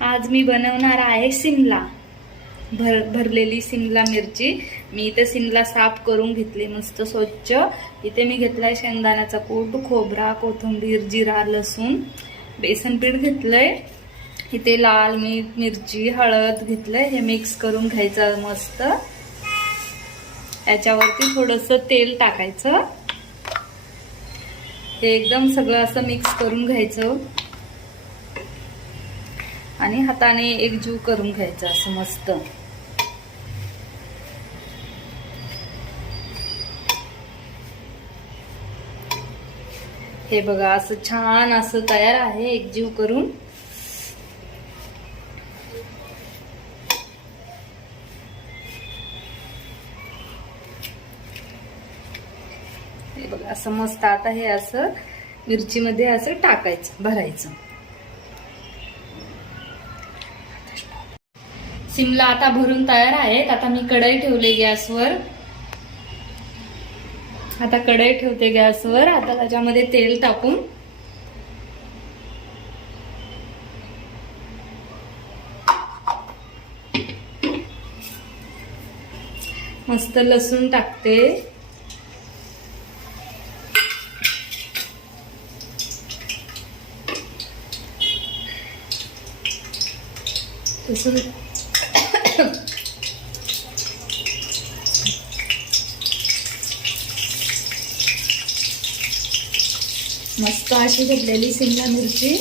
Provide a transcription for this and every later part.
आज मी बनवणार आहे सिमला. भर भरलेली सिमला मिरची. मी इथे सिमला साफ करून घेतली मस्त स्वच्छ. इथे मी घेतलाय शेंगदाण्याचा कूट खोबरा कोथिंबीर जिरा लसूण. बेसन पीठ घेतलंय. इथे लाल मीठ मिरची हळद घेतलंय. हे मिक्स करून घ्यायचं मस्त. याच्यावरती थोडंसं तेल टाकायचं. हे एकदम सगळं असं मिक्स करून घ्यायचं. आणि हाताने एक जीव करून घ्यायचा असं मस्त. हे बघा असं छान असं तयार आहे एक जीव करून. हे बघा असं मस्त आता हे असं मिरचीमध्ये असं टाकायचं भरायचं. सिमला आता भरून तयार आहेत. आता मी कढई ठेवले गॅसवर. आता कढई ठेवते गॅसवर. आता त्याच्यामध्ये तेल टाकून. मस्त लसूण टाकते. लसूण मस्त अशी घेतलेली शिमला मिरची.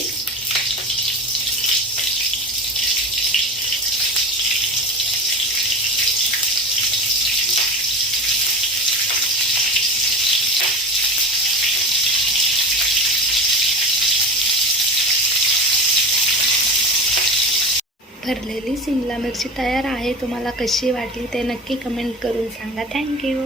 भरलेली सिमला मिरची तयार आहे. तुम्हाला कशी वाटली ते नक्की कमेंट करून सांगा. थँक्यू